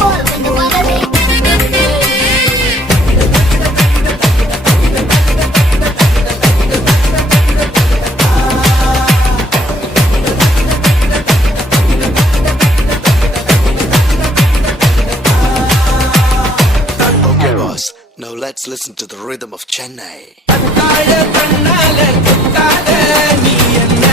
போல் வந்து வரவே Okay, boss. Now let's listen to the rhythm of Chennai. கண்ணால குத்தாத நீ என்ன